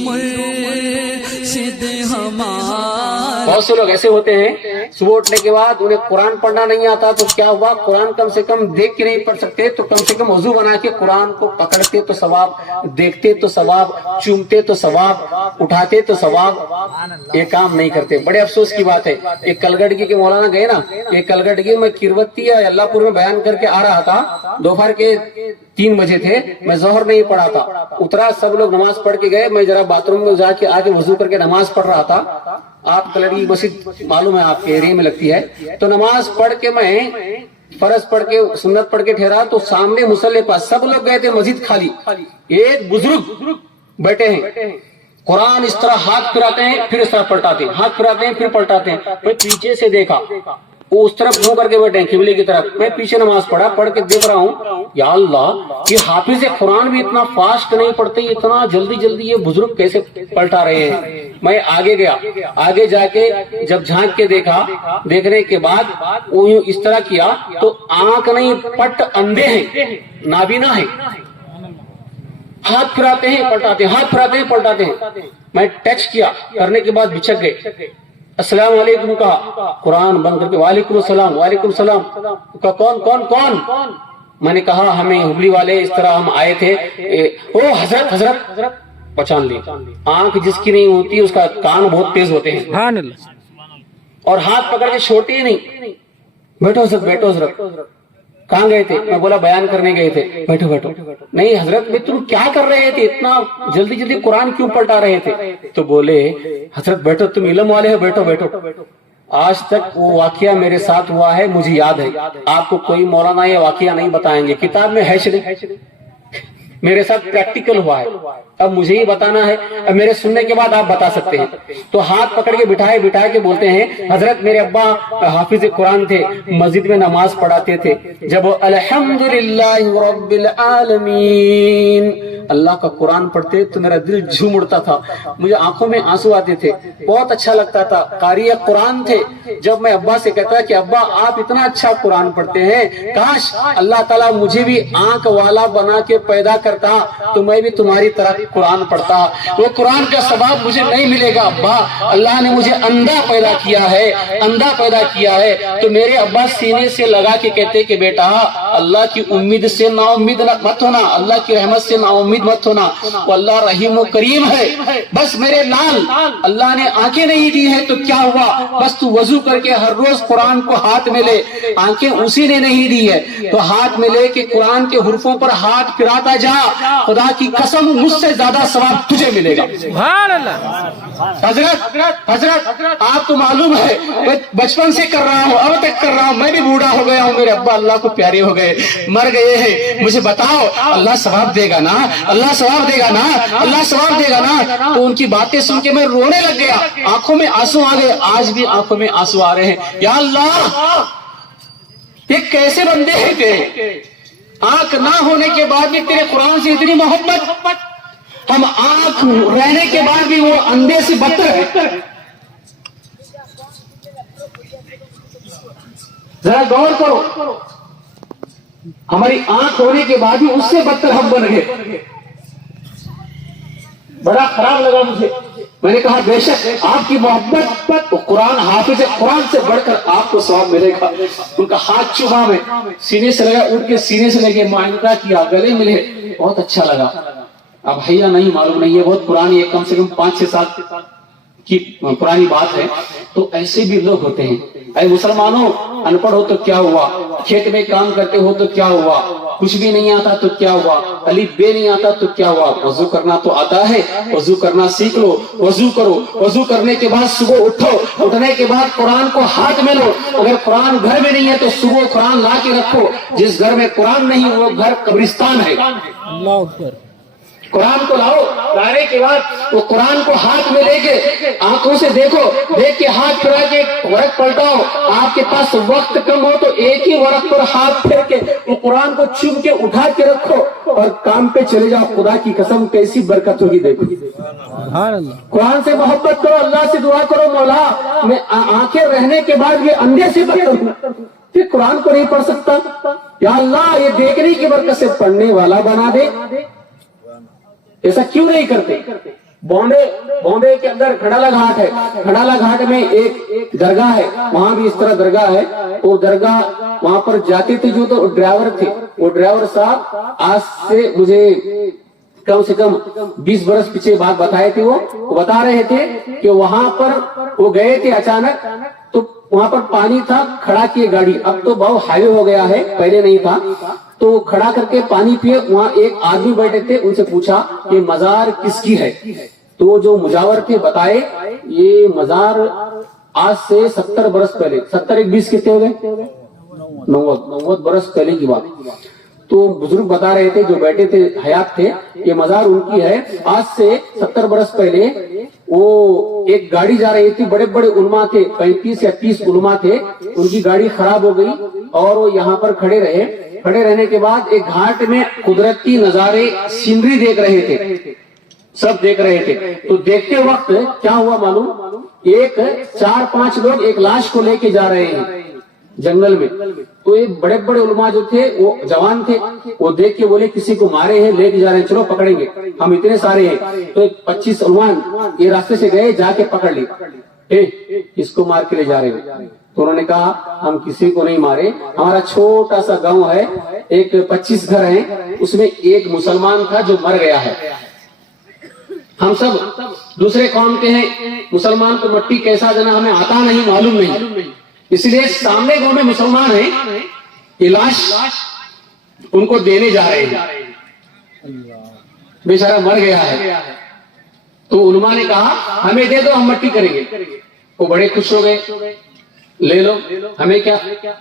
मुर्शिद हमारा। बहुत से लोग ऐसे होते हैं सुबह उठने के बाद उन्हें कुरान पढ़ना नहीं आता तो क्या हुआ, कुरान कम से कम देख के नहीं पढ़ सकते तो कम से कम वजू बना के कुरान को पकड़ते तो सवाब, देखते तो सवाब, चूमते तो सवाब, उठाते तो सवाब। ये काम नहीं करते। बड़े अफसोस की बात है। एक कलगड़गी के मौलाना गए ना, एक कलगड़गी में किरवत्ती या अल्लाहपुर में बयान करके आ रहा था। दोपहर के 3 बजे थे, मैं जोहर नहीं पढ़ा था। उतरा, सब लोग नमाज पढ़ के गए, मैं जरा बाथरूम में जाके आके वजू करके नमाज पढ़ रहा था। आप कलगड़ी मस्जिद मालूम है आपके एरिया में लगती है, तो नमाज पढ़ के मैं फर्ज पढ़ के सुन्नत पढ़ के ठहरा तो सामने मुसल्ले पास सब लोग गए थे, मस्जिद खाली। एक बुजुर्ग बैठे हैं, कुरान इस तरह हाथ फिराते हैं फिर इस तरह पलटाते हैं, हाथ फिराते हैं फिर पलटाते हैं। मैं पीछे से देखा, वो उस तरफ मुंह करके बैठे हैं किबले की तरफ। मैं पीछे नमाज पढ़ा, पढ़ के देख रहा हूँ, या अल्लाह ये हाफिज कुरान भी इतना फास्ट नहीं पढ़ते, इतना जल्दी जल्दी ये बुजुर्ग कैसे पलटा रहे हैं। मैं आगे गया, आगे जाके जब झांक के देखा, देखने के बाद वो यूं इस तरह किया तो आंख नहीं पट अंधे हैं, नाबीना है। हाथ फिराते हैं पलटाते हैं, हाथ फिराते हैं पलटाते हैं। मैं टच किया, करने के बाद बिछक गए। अस्सलाम वालेकुम कहा, कुरान बंद करके वालेकुम सलाम, वालेकुम सलाम। कौन कौन कौन? मैंने कहा हमें हुबली वाले इस तरह हम आए थे। ओ हजरत हजरत पहचान ली। आंख जिसकी नहीं होती उसका कान बहुत तेज होते हैं, और हाथ पकड़ के छोड़ते ही नहीं। बैठो हजरत, बैठो हजरत। कहाँ गए थे? मैं बोला बयान करने गए थे। बैठो बैठो। नहीं हजरत भाई तुम क्या कर रहे थे, इतना जल्दी जल्दी कुरान क्यों पलटा रहे थे? तो बोले हजरत बैठो, तुम इल्म वाले हो, बैठो बैठो। आज तक वो वाकया मेरे साथ हुआ है, मुझे याद है। आपको कोई मौलाना ये वाकया नहीं बताएंगे, किताब में है नहीं, मेरे साथ प्रैक्टिकल हुआ है। अब मुझे ही बताना है, अब मेरे सुनने के बाद आप बता सकते हैं। तो हाथ पकड़ के बिठाए के बोलते हैं हजरत मेरे अब्बा हाफिज कुरान थे, मस्जिद में नमाज पढ़ाते थे। जब अल्हम्दुलिल्लाह रब्बिल आलमीन अल्लाह का कुरान पढ़ते तो मेरा दिल झूम उठता था, मुझे आंखों में आंसू आते थे, बहुत अच्छा लगता था। कारी कुरान थे। जब मैं अब्बा से कहता कि अब्बा आप इतना अच्छा कुरान पढ़ते हैं, काश अल्लाह ताला मुझे भी आंख वाला बना के पैदा करता तो मैं भी तुम्हारी तरह कुरान पढ़ता। वो कुरान का सवाब मुझे नहीं मिलेगा अब्बा, अल्लाह ने मुझे अंधा पैदा किया है, अंधा पैदा किया है। तो मेरे अब्बा सीने से लगा के कहते कि बेटा अल्लाह की उम्मीद से नाउम्मीद मत होना, अल्लाह की रहमत से नाउम्मीद मत होना, वो अल्लाह रहीम व करीम है। बस मेरे लाल अल्लाह ने आंखें नहीं दी है तो क्या हुआ, बस तू वजू करके हर रोज कुरान को हाथ में ले। आंखें उसी ने नहीं दी है तो हाथ में ले के कुरान के हुर्फों पर हाथ फिराता जा, खुदा की कसम मुझसे ज्यादा सवाब तुझे मिलेगा। हजरत आप तो मालूम है बचपन से कर रहा हूँ, अब तक कर रहा हूँ, मैं भी बूढ़ा हो गया हूँ, मेरे अब्बा अल्लाह को प्यारे हो गए, मर गए हैं, मुझे बताओ अल्लाह सवाब देगा ना, अल्लाह सवाब देगा ना, अल्लाह सवाब देगा ना। तो उनकी बातें सुन के मैं रोने लग गया, आंखों में आंसू आ गए, आज भी आंखों में आंसू आ रहे हैं। या अल्लाह ये कैसे बंदे हैं तेरे, आंख ना होने के बाद भी तेरे कुरान से इतनी मोहब्बत, हम आंख रहने के बाद भी वो अंधे से बदतर है। जरा गौर करो, हमारी आंख होने के बाद भी उससे बदतर हम बन गए। बड़ा खराब लगा मुझे। मैंने कहा बेशक आपकी मोहब्बत तो कुरान हाफिज कुरान से बढ़कर आपको सवाब मिलेगा। उनका हाथ चुमा में सीने से लगा, उठ के सीने से लगे, मुआयना किया, गले मिले, बहुत अच्छा लगा। अब भैया नहीं मालूम नहीं है, बहुत पुरानी है, कम से कम 5-6 साल की पुरानी बात है। तो ऐसे भी लोग होते हैं। अरे मुसलमानों, अनपढ़ हो तो क्या हुआ, खेत में काम करते हो तो क्या हुआ, कुछ भी नहीं आता तो क्या हुआ, अलिफ बे नहीं आता तो क्या हुआ, वजू करना तो आता है, वजू करना सीख लो, वजू करो, वजू करने के बाद सुबह उठो, उठने के बाद कुरान को हाथ में लो। अगर कुरान घर में नहीं है तो सुबह कुरान ला के रखो। जिस घर में कुरान नहीं वो घर कब्रिस्तान है। अल्लाह अकबर। कुरान को लाओ, लाने के बाद वो कुरान को हाथ में लेके आंखों से देखो, देख के हाथ फिरा के वर्क पलटाओ। आपके पास वक्त कम हो तो एक ही वर्क पर हाथ फेर के वो कुरान को चुम के उठा के रखो और काम पे चले जाओ। खुदा की कसम कैसी बरकत होगी देखो। कुरान से मोहब्बत करो, अल्लाह से दुआ करो, मौला मैं आंखें रहने के बाद ये अंधे से फिर कुरान को नहीं पढ़ सकता, या अल्लाह ये देखने की बरकत से पढ़ने वाला बना दे। ऐसा क्यों नहीं करते? बॉम्बे के अंदर खड़ाला घाट है, खड़ाला घाट में एक दरगाह है, वहां भी इस तरह दरगाह है। वो दरगाह वहां पर जाते थे जो तो ड्राइवर थे, वो ड्राइवर साहब आज से मुझे कम से कम 20 बरस पीछे बात बताए थे। वो बता रहे थे कि वहां पर वो गए थे अचानक, तो वहां पर पानी था, खड़ा किए गाड़ी, अब तो बहुत हाईवे हो गया है, पहले नहीं था, तो खड़ा करके पानी पिए। वहां एक आदमी बैठे थे, उनसे पूछा कि मजार किसकी है, तो जो मुजावर थे बताए ये मजार आज से 70 बरस पहले, 70 एक 20 कितने हो गए, 90 बरस पहले की बात। तो बुजुर्ग बता रहे थे जो बैठे थे, हयात थे, ये मजार उनकी है। आज से 70 बरस पहले वो एक गाड़ी जा रही थी, बड़े बड़े उलमा थे, 35 या 30 उलमा थे, उनकी गाड़ी खराब हो गई और वो यहाँ पर खड़े रहे। खड़े रहने के बाद एक घाट में कुदरती नजारे, सीनरी देख रहे थे, सब देख रहे थे। तो देखते वक्त क्या हुआ मालूम, एक 4-5 लोग एक लाश को लेके जा रहे हैं जंगल में। तो ये बड़े बड़े उलमा जो थे, वो जवान थे, वो देख के बोले किसी को मारे हैं, लेके जा रहे हैं, चलो पकड़ेंगे, हम इतने सारे हैं। तो 25 उलमा ये रास्ते से गए, जाके पकड़ लिए, इसको मार के ले जा रहे हैं। तो उन्होंने कहा हम किसी को नहीं मारे, हमारा छोटा सा गांव है, एक 25 घर हैं, उसमें एक मुसलमान था जो मर गया है, हम सब दूसरे कौम के हैं, मुसलमान को मट्टी कैसा देना हमें आता नहीं, मालूम नहीं, इसलिए सामने गांव में मुसलमान है, ये लाश उनको देने जा रहे हैं, बेचारा मर गया है। तो उलमा ने कहा हमें दे दो, हम मट्टी करेंगे। वो बड़े खुश हो गए, ले लो, हमें क्या,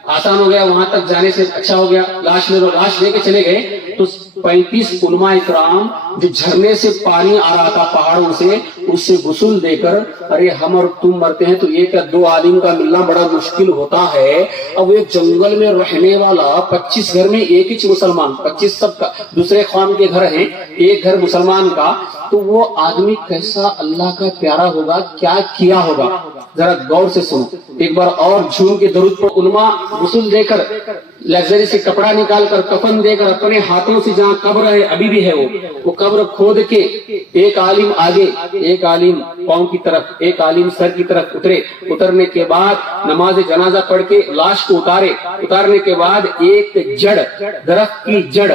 आसान हो गया, वहां तक जाने से अच्छा हो गया, लाश ले लो। लाश लेके चले गए तो 35 उलमा इकराम जो झरने से पानी आ रहा था पहाड़ों से, उससे गुस्ल देकर, अरे हम और तुम मरते हैं तो ये क्या, 2 आलिम का मिलना बड़ा मुश्किल होता है। अब एक जंगल में रहने वाला 25 घर में एक ही मुसलमान, 25 सबका दूसरे कौम के घर हैं, एक घर मुसलमान का, तो वो आदमी कैसा अल्लाह का प्यारा होगा, क्या किया होगा, जरा गौर से सुनो। एक बार और झूम के दरूद पर उलमा गुस्ल देकर, लग्जरी से कपड़ा निकाल कर, कफन देकर, अपने हाथों से जहाँ कब्र है, अभी भी है वो कब्र खोद के, एक आलिम आगे, एक आलिम पांव की तरफ, एक आलिम सर की तरफ उतरे। उतरने के बाद नमाज जनाजा पढ़ के लाश को उतारने के बाद एक जड़, दरख्त की जड़,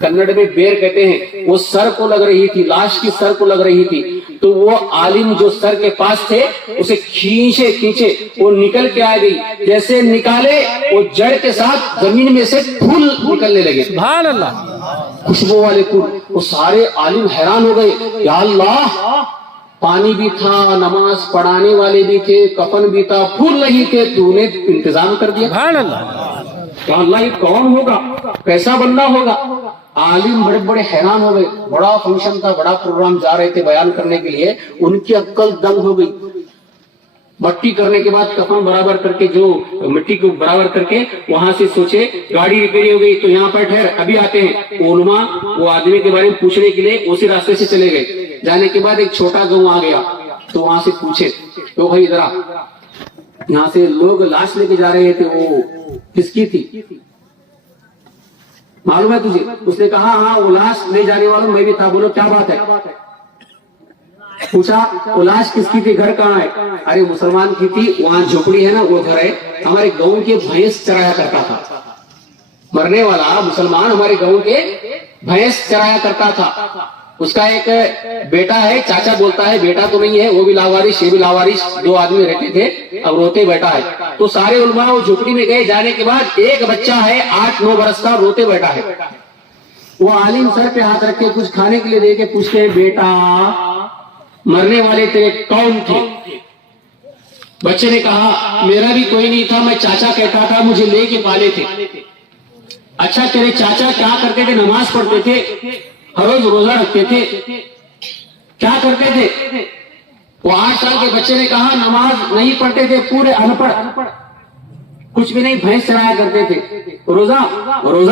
कन्नड़ में बेर कहते हैं, वो सर को लग रही थी, लाश की सर को लग रही थी। तो वो आलिम जो सर के पास थे, उसे खींचे वो निकल के आ गई, जैसे निकाले वो जड़ के साथ जमीन में से फूल निकलने लगे, सुभान अल्लाह, खुशबू वाले फूल। वो सारे आलिम हैरान हो गए, या अल्लाह, पानी भी था, नमाज पढ़ाने वाले भी थे, कफन भी था, फूल नहीं थे, तूने इंतजाम कर दिया, सुभान अल्लाह। अल्लाह ये कौन होगा, कैसा बंदा होगा। आलिम बड़े बड़े हैरान हो गए। बड़ा फंक्शन था, बड़ा प्रोग्राम, जा रहे थे बयान करने के लिए, उनकी अक्ल दंग हो गई। मट्टी करने के बाद कफन बराबर करके, जो मिट्टी को बराबर करके, वहां से सोचे गाड़ी रिपेयर हो गई तो यहाँ पर ठहर, अभी आते हैं। उलमा वो आदमी के बारे में पूछने के लिए उसी रास्ते से चले गए। जाने के बाद एक छोटा गांव आ गया, तो वहां से पूछे, तो भाई जरा यहाँ से लोग लाश लेके जा रहे थे, वो किसकी थी, मालूम है तुझे? उसने कहा हाँ, वो लाश ले जाने वाला मैं भी था। बोलो क्या बात है? पूछा वो लाश किसकी थी, घर कहाँ है? अरे मुसलमान की थी, वहां झोपड़ी है ना, वो घर है, हमारे गांव के भैंस चराया करता था। मरने वाला मुसलमान हमारे गांव के भैंस चराया करता था। उसका एक बेटा है, चाचा बोलता है, बेटा तो नहीं है, वो भी लावारिश, ये भी लावारिश, 2 आदमी रहते थे, अब रोते बैठा है। तो सारे उलमा वो झोपड़ी में गए। जाने के बाद एक बच्चा है 8-9 बरस का, रोते बैठा है। वो आलिम सर पे हाथ रख के कुछ खाने के लिए दे के पूछते, बेटा मरने वाले तेरे कौन थे? बच्चे ने कहा मेरा भी कोई नहीं था, मैं चाचा कहता था, मुझे लेके पाले थे। अच्छा तेरे चाचा क्या करते थे? नमाज पढ़ते थे, हर रोज रोजा रखते थे, क्या करते थे? वो 8 साल के बच्चे ने कहा नमाज नहीं पढ़ते थे, पूरे अनपढ़, कुछ भी नहीं, भैंस चराया करते थे, रोजा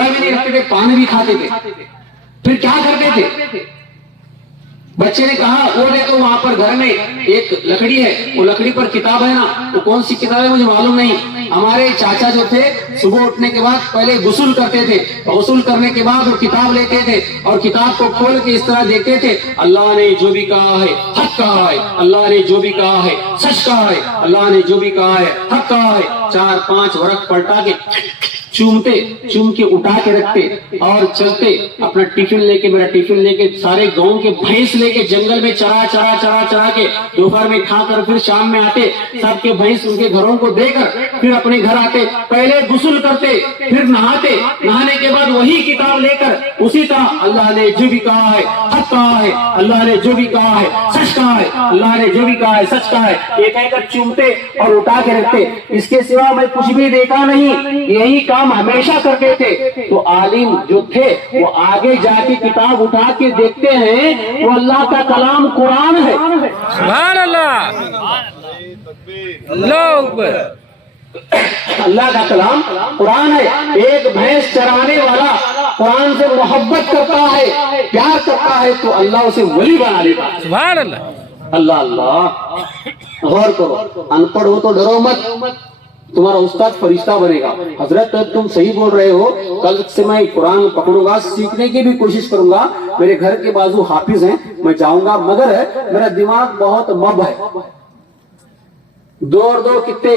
भी नहीं रखते थे, पान भी खाते थे, फिर क्या करते थे? बच्चे ने कहा वो देखो वहां पर घर में एक लकड़ी है, वो लकड़ी पर किताब है ना, वो कौन सी किताब है मुझे मालूम नहीं, हमारे चाचा जो थे सुबह उठने के बाद पहले गुस्ल करते थे, गुस्ल करने के बाद वो किताब लेते थे और किताब को खोल के इस तरह देखते थे, अल्लाह ने जो भी कहा है हक कहा है, अल्लाह ने जो भी कहा है सच कहा है, अल्लाह ने जो भी कहा है हक कहा है। 4-5 वरक पलटा के चूमते, चूम के उठा के रखते और चलते अपना टिफिन लेके, मेरा टिफिन लेके सारे गांव के भैंस लेके जंगल में चरा के दोपहर में खाकर फिर शाम में आते, सबके भैंस उनके घरों को देकर फिर अपने घर आते, पहले गुस्ल करते फिर नहाते, नहाने के बाद वही किताब लेकर उसी तरह अल्लाह ने जो भी कहा है हक कहा है, अल्लाह ने जो भी कहा है सच कहा है, अल्लाह ने जो भी कहा है सच कहा है, ये कहकर चूमते और उठा के रखते। इसके सिवा मैं कुछ भी देखा नहीं, यही काम हमेशा करते थे। तो आलिम जो थे वो आगे जाके किताब उठा के देखते हैं, वो अल्लाह का कलाम कुरान है। सुभान अल्लाह, अल्लाह अकबर। अल्लाह का कलाम कुरान है। एक भैंस चराने वाला कुरान से मोहब्बत करता है, प्यार करता है, तो अल्लाह उसे वली बना लेता है। सुभान अल्लाह, अल्लाह अल्लाह। गौर करो, अनपढ़ हो तो डरो मत, तुम्हारा उस्ताद फरिश्ता बनेगा। हजरत तुम सही बोल रहे हो, कल से मैं कुरान पकड़ूंगा, सीखने की भी कोशिश करूंगा। मेरे घर के बाजू हाफिज हैं, मैं जाऊंगा, मगर मेरा दिमाग बहुत मब है। 2 और 2 कितने,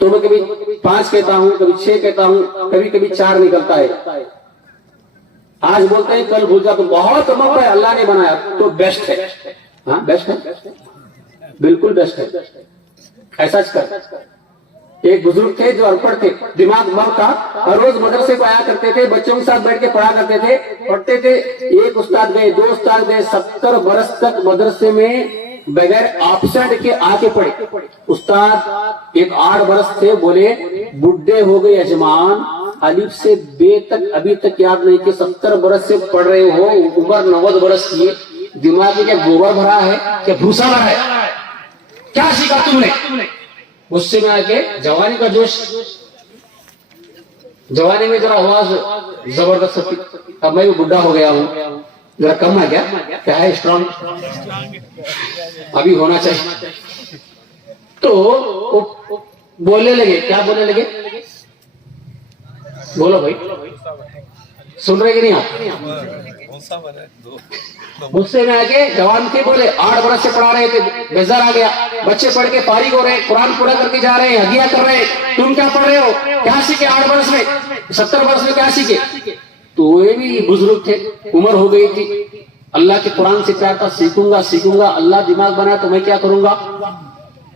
तो मैं कभी 5 कहता हूँ, कभी 6 कहता हूँ, कभी कभी 4 निकलता है। आज बोलते हैं कल भूल जा, तो बहुत मब है। अल्लाह ने बनाया तो बेस्ट है। हाँ बेस्ट है, बिल्कुल बेस्ट है। ऐसा कर। एक बुजुर्ग थे जो अनपढ़ थे, दिमाग मर था, और रोज मदरसे को आया करते थे, बच्चों के साथ बैठ के पढ़ा करते थे, पढ़ते थे। एक उस्ताद गए, 2 उस्ताद गए, 70 बरस तक मदरसे में बगैर एब्सेंट के आके पढ़े। उस्ताद एक 8 बरस थे, बोले बुढ़े हो गए यजमान, अलिफ से बे तक अभी तक याद नहीं कि 70 बरस से पढ़ रहे हो, उम्र 90 बरस की, दिमाग में क्या गोबर भरा है, क्या भूसा भरा है, क्या सीखा तुमने? गुस्से में आके, जवानी का जोश, जवानी में जरा आवाज जबरदस्त थी। अब मैं भी बुढ़ा हो गया हूँ, जरा कम है क्या है स्ट्रॉन्ग, अभी होना चाहिए। तो बोलने लगे, क्या बोलने लगे, बोलो भाई, सुन रहे कि नहीं आप? गुस्से में आके जवान थे, बोले 8 बरस से पढ़ा रहे थे, बेजार आ गया, बच्चे पढ़ के फारिग हो रहे हैं, कुरान पूरा करके जा रहे हैं, हदिया कर रहे हैं, तुम क्या पढ़ रहे हो, क्या सीखे 8 बरस में, 70 बरस में क्या सीखे? तो वे भी बुजुर्ग थे, उम्र हो गई थी, अल्लाह के कुरान से प्यार था, सीखूंगा, अल्लाह दिमाग बनाया तो मैं क्या करूंगा?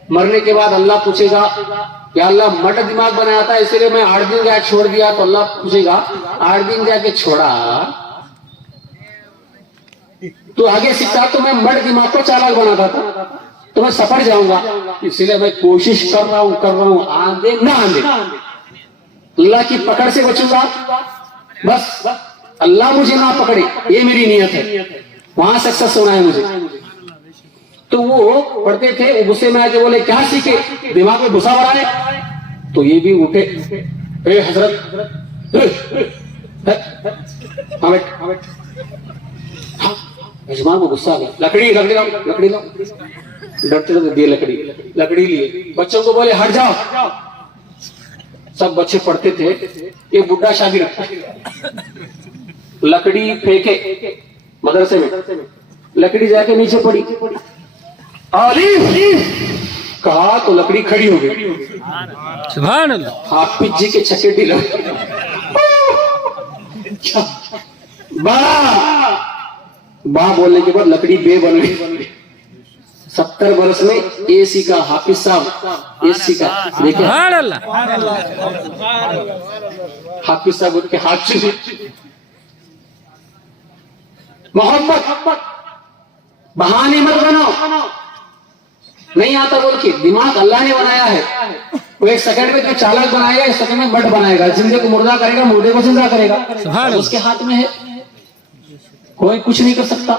मरने के बाद अल्लाह पूछेगा, या अल्लाह मट दिमाग बनाया था इसलिए मैं 8 दिन जाके छोड़ दिया, तो अल्लाह पूछेगा 8 दिन जाके छोड़ा तो आगे सीखता, तो मैं मट दिमाग को चालाक बनाता था, तो मैं सफर जाऊंगा, इसलिए मैं कोशिश कर रहा हूं, आंधे ना आंधे, अल्लाह की पकड़ से बचूंगा, बस अल्लाह मुझे ना पकड़े, ये मेरी नियत है, वहां सक्सेस होना है मुझे। तो वो पढ़ते थे, वो गुस्से में आके बोले क्या सीखे, दिमाग में घुसा भरा है, तो ये भी उठे, ए हजरत, यजमान को गुस्सा आ गया, लकड़ी लाओ, डरते लोग दिए लकड़ी लिए, बच्चों को बोले हट जाओ, सब बच्चे पढ़ते थे। एक बुढ़ा शागिर्द लकड़ी फेंके मदरसे में, लकड़ी जाके नीचे पड़ी, कहा तो लकड़ी खड़ी हो गई। सुभान अल्लाह, हाफिज जी के छक्के लगे, बा बोलने के बाद लकड़ी बे बन गई। 70 बरस में एसी का हाफिज साहब, एसी का देखिए, सुभान अल्लाह, हाफिज साहब उनके हाथ से मोहब्बत, बहाने मत बनाओ, नहीं आता बोल के, दिमाग अल्लाह ने बनाया है, वो 1 सेकंड में तो चालक बनाएगा, 1 सेकंड में मट बनाएगा, जिंदे को मुर्दा करेगा, मुर्दे को जिंदा करेगा, उसके हाथ में है, कोई कुछ नहीं कर सकता।